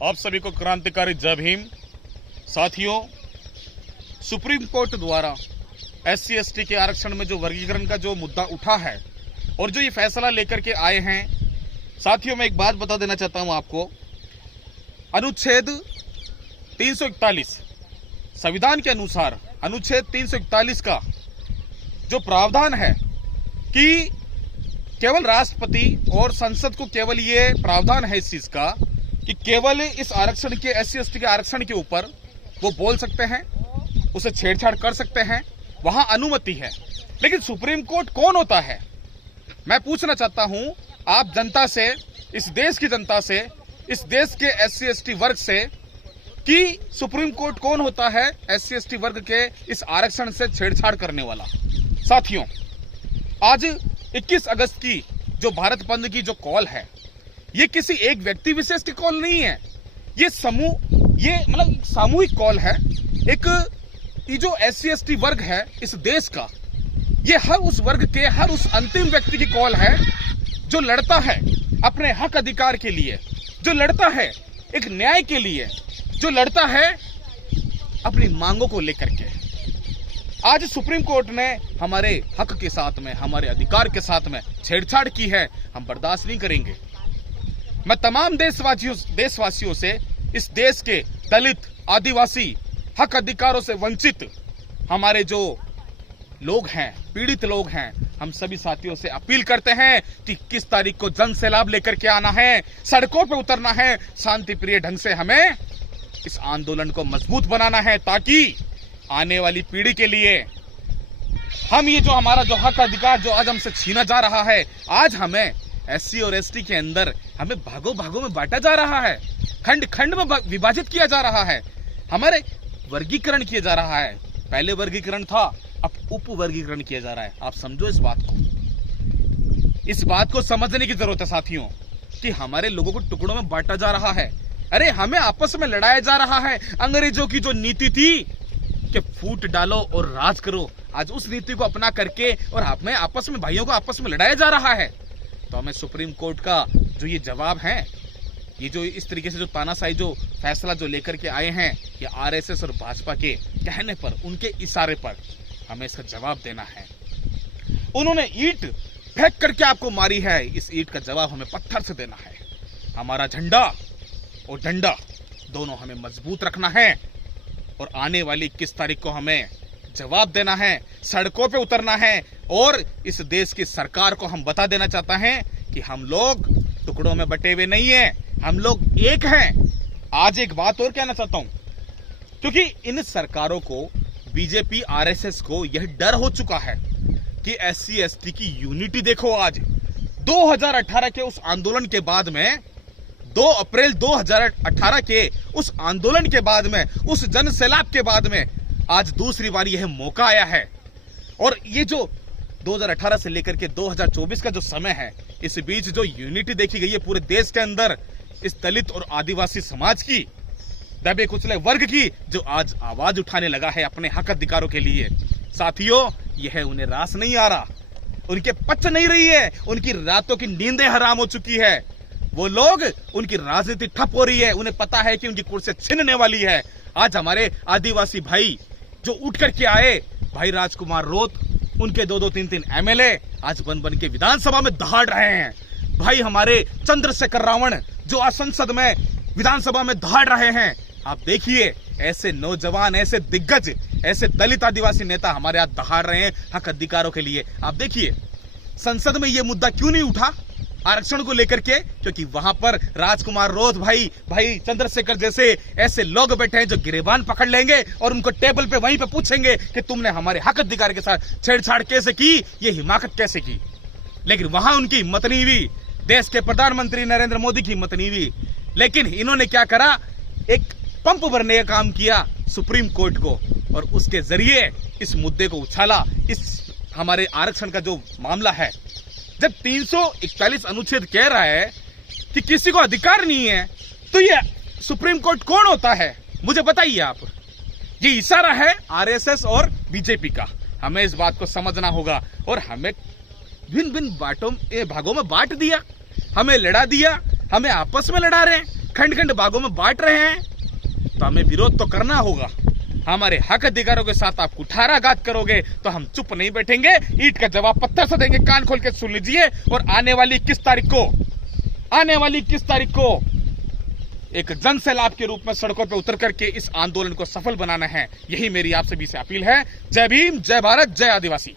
आप सभी को क्रांतिकारी जय भीम। साथियों, सुप्रीम कोर्ट द्वारा SC ST के आरक्षण में जो वर्गीकरण का जो मुद्दा उठा है और जो ये फैसला लेकर के आए हैं, साथियों मैं एक बात बता देना चाहता हूं आपको। अनुच्छेद 341 संविधान के अनुसार अनुच्छेद 341 का जो प्रावधान है कि केवल राष्ट्रपति और संसद को केवल ये प्रावधान है इस चीज का कि केवल इस आरक्षण के SC ST के आरक्षण के ऊपर वो बोल सकते हैं, उसे छेड़छाड़ कर सकते हैं, वहां अनुमति है। लेकिन सुप्रीम कोर्ट कौन होता है? मैं पूछना चाहता हूं आप जनता से, इस देश की जनता से, इस देश के SC ST वर्ग से कि सुप्रीम कोर्ट कौन होता है SC ST वर्ग के इस आरक्षण से छेड़छाड़ करने वाला। साथियों, आज 21 अगस्त की जो भारत बंद की जो कॉल है, ये किसी एक व्यक्ति विशेष की कॉल नहीं है। ये मतलब सामूहिक कॉल है। ये जो SC ST वर्ग है इस देश का, ये हर उस वर्ग के हर उस अंतिम व्यक्ति की कॉल है जो लड़ता है अपने हक अधिकार के लिए, जो लड़ता है एक न्याय के लिए, जो लड़ता है अपनी मांगों को लेकर के। आज सुप्रीम कोर्ट ने हमारे हक के साथ में, हमारे अधिकार के साथ में छेड़छाड़ की है, हम बर्दाश्त नहीं करेंगे। मैं तमाम देशवासियों से, इस देश के दलित, आदिवासी, हक अधिकारों से वंचित हमारे जो लोग हैं, पीड़ित लोग हैं, हम सभी साथियों से अपील करते हैं कि किस तारीख को जन सैलाब लेकर के आना है, सड़कों पे उतरना है, शांति प्रिय ढंग से हमें इस आंदोलन को मजबूत बनाना है, ताकि आने वाली पीढ़ी के लिए हम ये जो हमारा जो हक अधिकार जो आज हमसे छीना जा रहा है, आज हमें SC और ST के अंदर हमें भागों भागों में बांटा जा रहा है, खंड खंड में विभाजित किया जा रहा है, हमारे वर्गीकरण किया जा रहा है। पहले वर्गीकरण था, अब उप वर्गीकरण किया जा रहा है। आप समझो इस बात को, इस बात को समझने की जरूरत है साथियों कि हमारे लोगों को टुकड़ों में बांटा जा रहा है। अरे हमें आपस में लड़ाया जा रहा है। अंग्रेजों की जो नीति थी कि फूट डालो और राज करो, आज उस नीति को अपना करके और हमें आपस में, भाइयों को आपस में लड़ाया जा रहा है। तो हमें सुप्रीम कोर्ट का जो ये जवाब है, ये जो इस तरीके से जो तानाशाही जो फैसला जो लेकर के आए हैं, ये RSS और भाजपा के कहने पर, उनके इशारे पर हमें इसका जवाब देना है। उन्होंने ईंट फेंक करके आपको मारी है, इस ईंट का जवाब हमें पत्थर से देना है। हमारा झंडा और डंडा दोनों हमें मजबूत रखना है और आने वाली 21 तारीख को हमें जवाब देना है, सड़कों पे उतरना है और इस देश की सरकार को हम बता देना चाहता है कि हम लोग टुकड़ों में बटे हुए नहीं हैं, हम लोग एक हैं। आज एक बात और कहना चाहता हूं, क्योंकि इन सरकारों को, बीजेपी RSS को यह डर हो चुका है कि SC ST की यूनिटी देखो। आज 2018 के उस आंदोलन के बाद में, 2 अप्रैल 2018 के उस आंदोलन के बाद में, उस जन सैलाब के बाद में आज दूसरी बार यह मौका आया है। और ये जो 2018 से लेकर के 2024 का जो समय है, इस बीच जो यूनिटी देखी गई है पूरे देश के अंदर, इस दलित और आदिवासी समाज की, दबे कुचले वर्ग की, जो आज आवाज उठाने लगा है अपने हक अधिकारों के लिए। साथियों, यह उन्हें रास नहीं आ रहा, उनके पच नहीं रही है, उनकी रातों की नींदें हराम हो चुकी है। वो लोग, उनकी राजनीति ठप हो रही है, उन्हें पता है कि उनकी कुर्सी छिनने वाली है। आज हमारे आदिवासी भाई जो उठ करके आए, भाई राजकुमार रोत, उनके 2-2, 3-3 MLA आज बन के विधानसभा में दहाड़ रहे हैं। भाई हमारे चंद्रशेखर रावण जो आज संसद में, विधानसभा में दहाड़ रहे हैं। आप देखिए, ऐसे नौजवान, ऐसे दिग्गज, ऐसे दलित आदिवासी नेता हमारे आज दहाड़ रहे हैं हक अधिकारों के लिए। आप देखिए, संसद में यह मुद्दा क्यों नहीं उठा आरक्षण को लेकर के? क्योंकि वहां पर राजकुमार रोत भाई चंद्रशेखर जैसे ऐसे लोग बैठे हैं जो गिरेबान पकड़ लेंगे और उनको टेबल पे वहीं पे पूछेंगे कि तुमने हमारे हक अधिकार के साथ छेड़छाड़ कैसे की, ये हिमाकत कैसे की। लेकिन वहां उनकी हिम्मत नहीं हुई, देश के प्रधानमंत्री नरेंद्र मोदी की हिम्मत नहीं हुई। लेकिन इन्होंने क्या करा, एक पंप भरने का काम किया सुप्रीम कोर्ट को, और उसके जरिए इस मुद्दे को उछाला। इस हमारे आरक्षण का जो मामला है, जब 341 अनुच्छेद कह रहा है कि किसी को अधिकार नहीं है, तो ये सुप्रीम कोर्ट कौन होता है? मुझे बताइए आप। ये इशारा है RSS और बीजेपी का। हमें इस बात को समझना होगा और हमें भिन्न भिन्न भागों में बांट दिया, हमें लड़ा दिया, हमें आपस में लड़ा रहे हैं। खंड खंड भागों में बांट रहे हैं, तो हमें विरोध तो करना होगा। हमारे हक अधिकारों के साथ आप कुठाराघात करोगे तो हम चुप नहीं बैठेंगे, ईंट का जवाब पत्थर से देंगे। कान खोल के सुन लीजिए। और आने वाली 21 तारीख को एक जन सैलाब के रूप में सड़कों पर उतर करके इस आंदोलन को सफल बनाना है। यही मेरी आप सभी से अपील है। जय भीम, जय भारत, जय आदिवासी।